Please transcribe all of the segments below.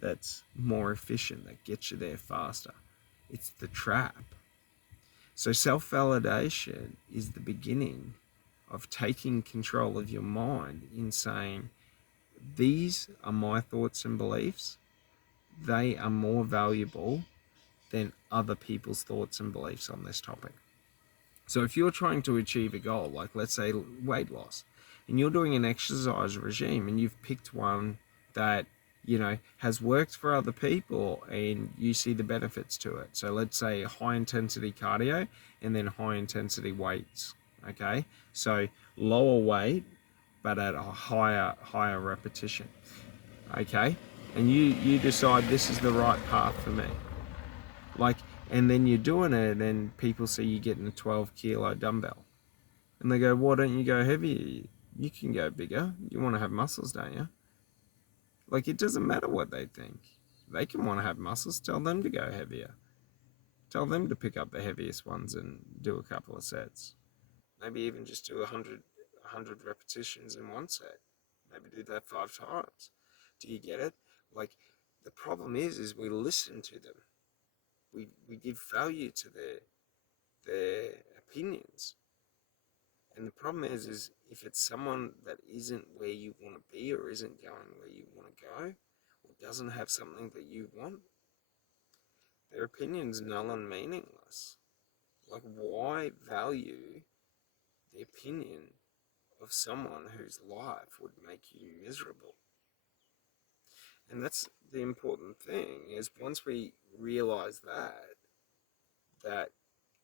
that's more efficient, that gets you there faster. It's the trap. So self validation is the beginning of taking control of your mind in saying, these are my thoughts and beliefs. They are more valuable than other people's thoughts and beliefs on this topic. So if you're trying to achieve a goal, like let's say weight loss, and you're doing an exercise regime and you've picked one that, has worked for other people and you see the benefits to it. So let's say high intensity cardio and then high intensity weights. Okay. So lower weight, but at a higher repetition. Okay. And you decide this is the right path for me. Like, and then you're doing it and people see you getting a 12 kilo dumbbell and they go, why don't you go heavier? You can go bigger. You want to have muscles, don't you? Like, it doesn't matter what they think. They can want to have muscles. Tell them to go heavier. Tell them to pick up the heaviest ones and do a couple of sets. Maybe even just do 100 repetitions in one set. Maybe do that 5 times. Do you get it? Like, the problem is we listen to them. We give value to their opinions. And the problem is if it's someone that isn't where you want to be or isn't going where you want to go or doesn't have something that you want, their opinion's null and meaningless. Like, why value the opinion of someone whose life would make you miserable? And that's the important thing, is once we realize that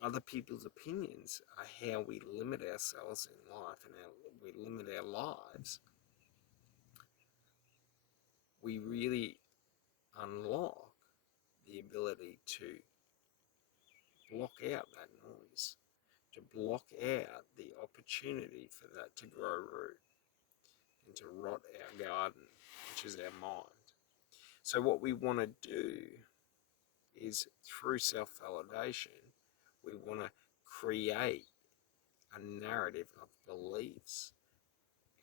other people's opinions are how we limit ourselves in life and how we limit our lives, we really unlock the ability to block out that noise, to block out the opportunity for that to grow root and to rot our garden, which is our mind. So, what we want to do is through self validation, we want to create a narrative of beliefs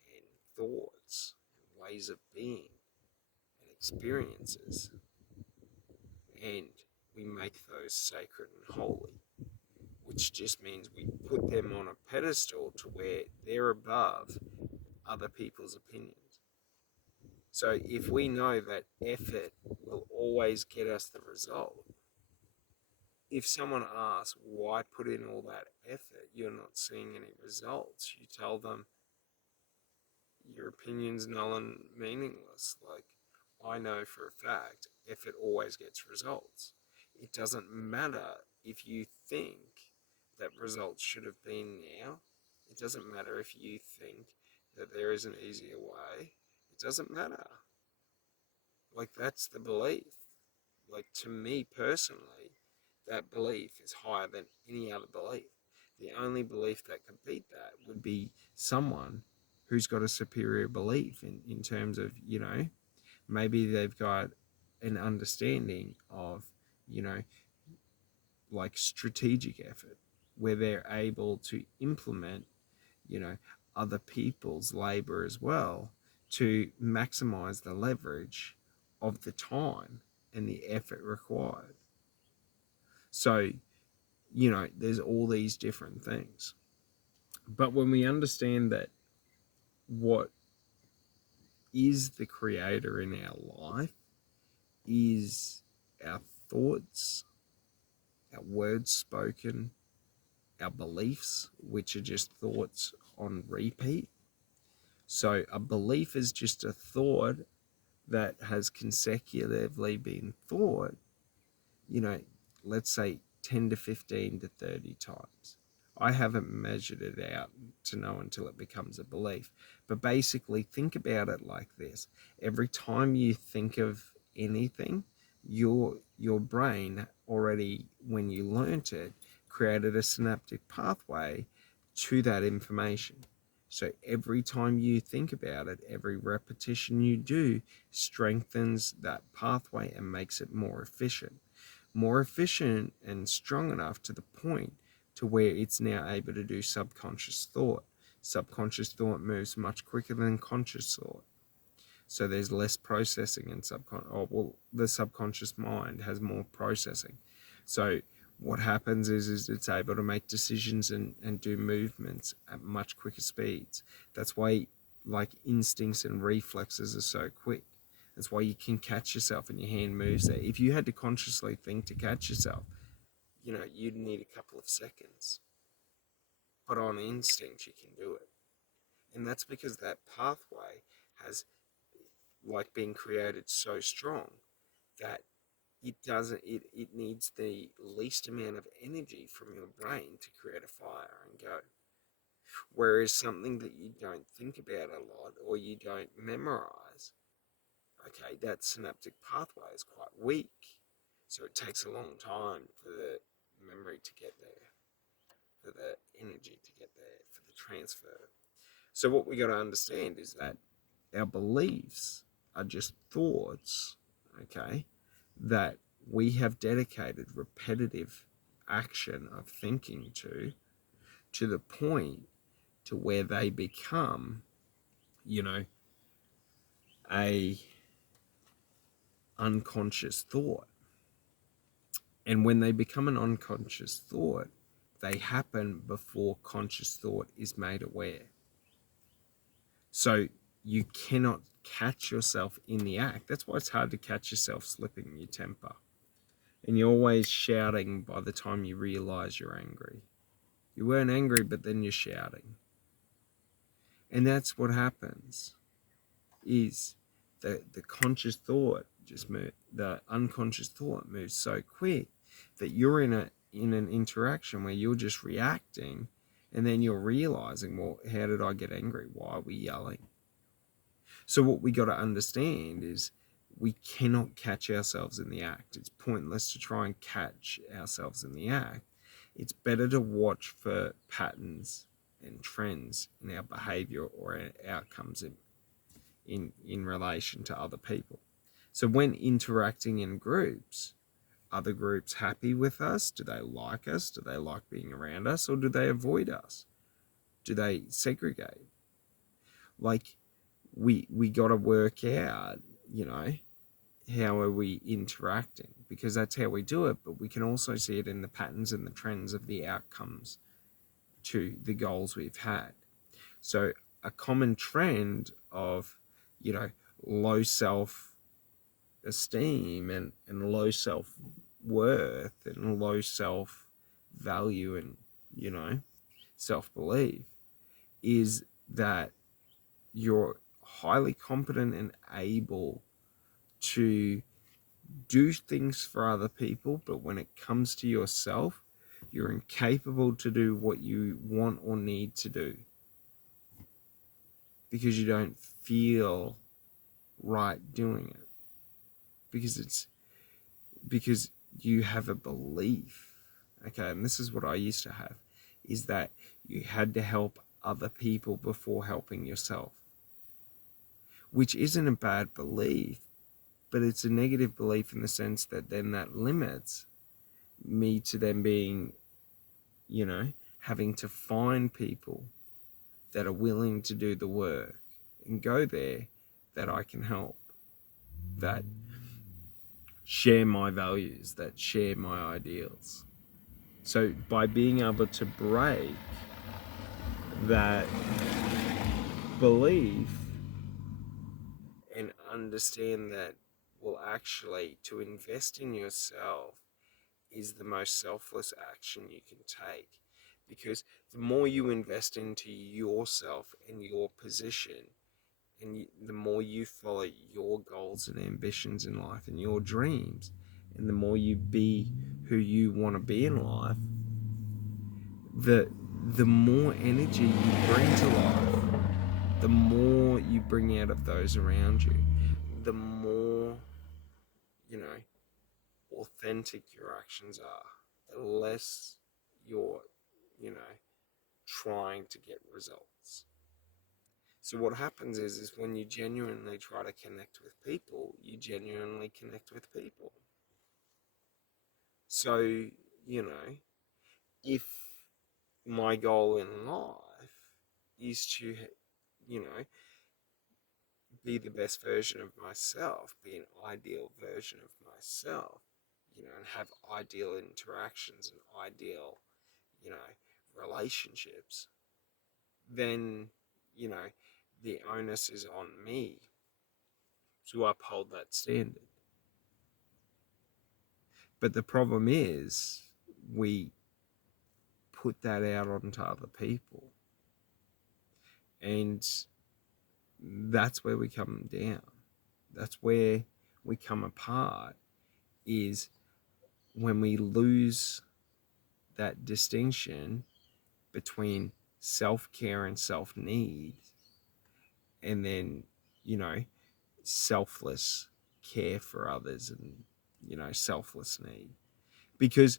and thoughts and ways of being and experiences, and we make those sacred and holy, which just means we put them on a pedestal to where they're above other people's opinions. So if we know that effort will always get us the result, if someone asks why put in all that effort, you're not seeing any results, you tell them your opinion's null and meaningless. Like, I know for a fact effort always gets results. It doesn't matter if you think that results should have been now. It doesn't matter if you think that there is an easier way. It doesn't matter. Like, that's the belief. Like, to me personally, that belief is higher than any other belief. The only belief that could beat that would be someone who's got a superior belief in terms of, maybe they've got an understanding of, you know, like strategic effort, where they're able to implement, you know, other people's labor as well to maximize the leverage of the time and the effort required. So, there's all these different things. But when we understand that what is the creator in our life is our thoughts, our words spoken, our beliefs, which are just thoughts on repeat. So a belief is just a thought that has consecutively been thought, you know, let's say 10 to 15 to 30 times. I haven't measured it out to know until it becomes a belief. But basically, think about it like this. Every time you think of anything, your brain already, when you learnt it, created a synaptic pathway to that information. So every time you think about it, every repetition you do strengthens that pathway and makes it more efficient and strong enough to the point to where it's now able to do subconscious thought. Subconscious thought moves much quicker than conscious thought. So there's less processing in the subconscious mind has more processing. So what happens is it's able to make decisions and do movements at much quicker speeds. That's why like instincts and reflexes are so quick. That's why you can catch yourself and your hand moves there. If you had to consciously think to catch yourself, you'd need a couple of seconds. But on instinct, you can do it. And that's because that pathway has like been created so strong that it needs the least amount of energy from your brain to create a fire and go. Whereas something that you don't think about a lot or you don't memorize, okay, that synaptic pathway is quite weak. So it takes a long time for the memory to get there, for the energy to get there, for the transfer. So what we got to understand is that our beliefs are just thoughts, okay, that we have dedicated repetitive action of thinking to the point to where they become, a unconscious thought. And when they become an unconscious thought, they happen before conscious thought is made aware. So you cannot catch yourself in the act. That's why it's hard to catch yourself slipping your temper. And you're always shouting by the time you realize you're angry. You weren't angry, but then you're shouting. And that's what happens is the conscious thought the unconscious thought moves so quick that you're in an interaction where you're just reacting, and then you're realizing, well, how did I get angry? Why are we yelling? So what we got to understand is we cannot catch ourselves in the act. It's pointless to try and catch ourselves in the act. It's better to watch for patterns and trends in our behavior or our outcomes in relation to other people. So when interacting in groups, are the groups happy with us? Do they like us? Do they like being around us? Or do they avoid us? Do they segregate? Like, we got to work out, how are we interacting? Because that's how we do it, but we can also see it in the patterns and the trends of the outcomes to the goals we've had. So a common trend of, low self-esteem and low self-worth and low self-value and, self-belief is that you're highly competent and able to do things for other people, but when it comes to yourself, you're incapable to do what you want or need to do because you don't feel right doing it, because you have a belief, okay, and this is what I used to have, is that you had to help other people before helping yourself, which isn't a bad belief, but it's a negative belief in the sense that then that limits me to then being, having to find people that are willing to do the work and go there, that I can help, that share my values, that share my ideals. So by being able to break that belief and understand that, well, actually, to invest in yourself is the most selfless action you can take, because the more you invest into yourself and your position, and the more you follow your goals and ambitions in life and your dreams, and the more you be who you want to be in life, the more energy you bring to life, the more you bring out of those around you, the more, authentic your actions are, the less you're, trying to get results. So what happens is when you genuinely try to connect with people, you genuinely connect with people. So, if my goal in life is to, you know, be the best version of myself, be an ideal version of myself, and have ideal interactions and ideal, you know, relationships, then, you know, the onus is on me to uphold that standard. But the problem is, we put that out onto other people. And that's where we come down. That's where we come apart, is when we lose that distinction between self-care and self-need, and then, selfless care for others, and, selfless need. Because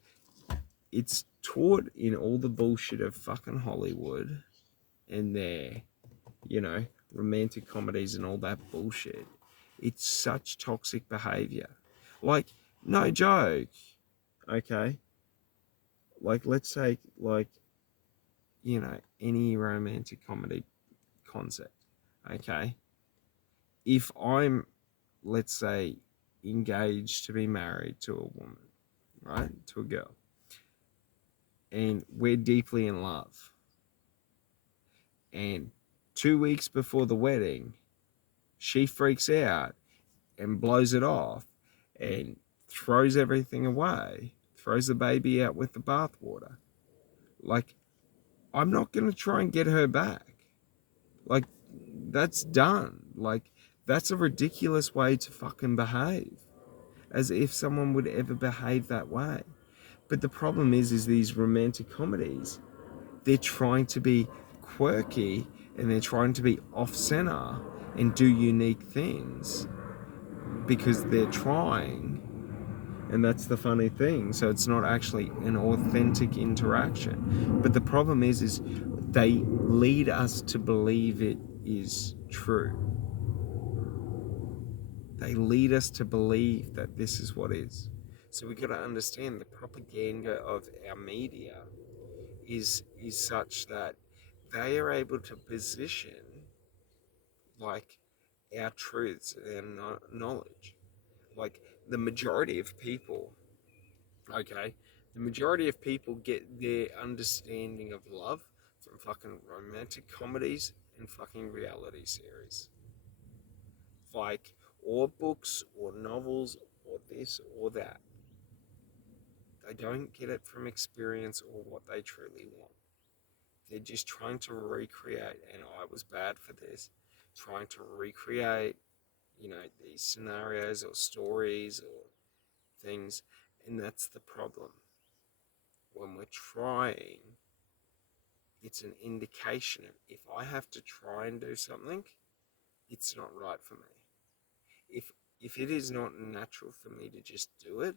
it's taught in all the bullshit of fucking Hollywood and their, romantic comedies and all that bullshit. It's such toxic behavior. Like, no joke. Okay? Like, let's take, like, any romantic comedy concept. Okay? If I'm, let's say, engaged to be married to a woman, right? To a girl. And we're deeply in love. And 2 weeks before the wedding, she freaks out and blows it off and throws everything away, throws the baby out with the bathwater. Like, I'm not going to try and get her back. Like, that's done. Like, that's a ridiculous way to fucking behave. As if someone would ever behave that way. But the problem is these romantic comedies, they're trying to be quirky and they're trying to be off-center and do unique things because they're trying, and that's the funny thing. So it's not actually an authentic interaction. But the problem is they lead us to believe it is true. They lead us to believe that this is what is. So we've got to understand the propaganda of our media is such that they are able to position, like, our truths and knowledge. Like, the majority of people, okay, the majority of people get their understanding of love from fucking romantic comedies and fucking reality series. Like, or books or novels or this or that. They don't get it from experience or what they truly want. They're just trying to recreate, and I was bad for this, trying to recreate, these scenarios or stories or things. And that's the problem. When we're trying, it's an indication of, if I have to try and do something, it's not right for me. If it is not natural for me to just do it,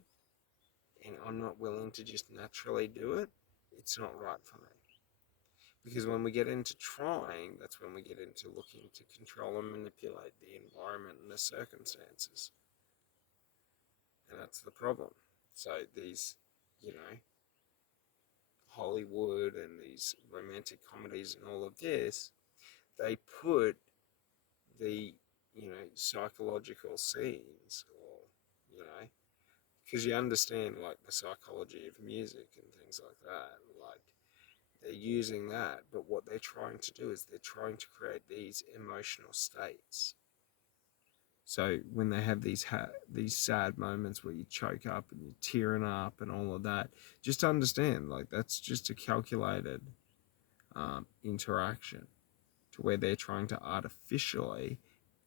and I'm not willing to just naturally do it, it's not right for me. Because when we get into trying, that's when we get into looking to control and manipulate the environment and the circumstances. And that's the problem. So these, Hollywood and these romantic comedies and all of this, they put the, psychological scenes, or, because you understand, like, the psychology of music and things like that. Like, they're using that, but what they're trying to do is they're trying to create these emotional states. So when they have these sad moments where you choke up and you're tearing up and all of that, just understand, like, that's just a calculated interaction, to where they're trying to artificially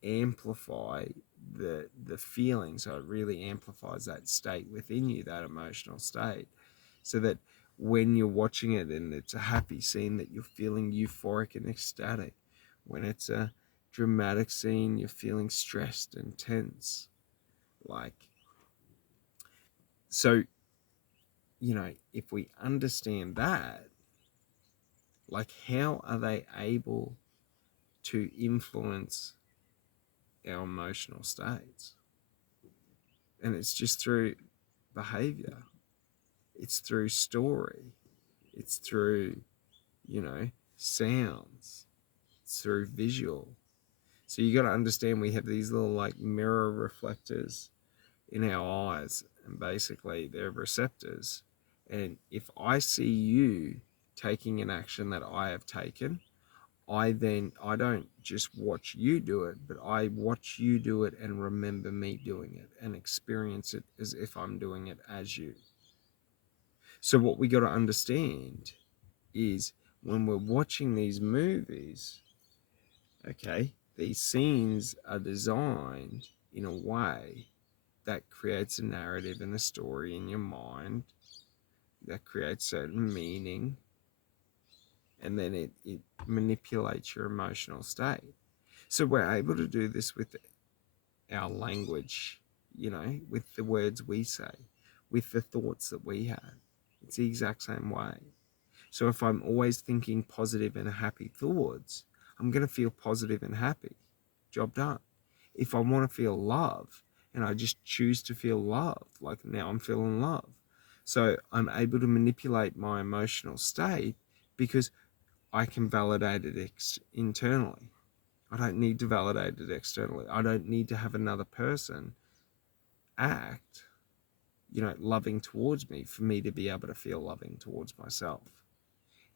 amplify the feeling, so it really amplifies that state within you, that emotional state, so that when you're watching it and it's a happy scene, that you're feeling euphoric and ecstatic. When it's a dramatic scene, you're feeling stressed and tense. Like, so, if we understand that, like, how are they able to influence our emotional states? And it's just through behavior. It's through story. It's through, sounds. It's through visual. So you got to understand we have these little like mirror reflectors in our eyes, and basically they're receptors. And if I see you taking an action that I have taken, I don't just watch you do it, but I watch you do it and remember me doing it and experience it as if I'm doing it as you. So what we got to understand is when we're watching these movies, okay, these scenes are designed in a way that creates a narrative and a story in your mind that creates certain meaning, and then it manipulates your emotional state. So we're able to do this with our language, with the words we say, with the thoughts that we have. It's the exact same way. So if I'm always thinking positive and happy thoughts, I'm going to feel positive and happy. Job done. If I want to feel love and I just choose to feel love, like now I'm feeling love. So I'm able to manipulate my emotional state because I can validate it internally. I don't need to validate it externally. I don't need to have another person act, loving towards me for me to be able to feel loving towards myself.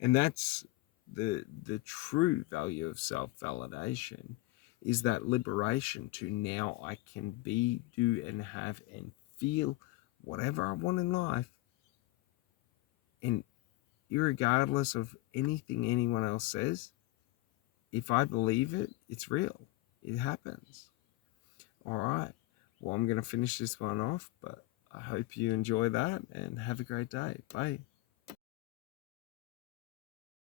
And that's the true value of self-validation, is that liberation to now I can be, do, and have and feel whatever I want in life, and irregardless of anything anyone else says, if I believe it, it's real. It happens. All right. Well, I'm going to finish this one off, but I hope you enjoy that and have a great day. Bye.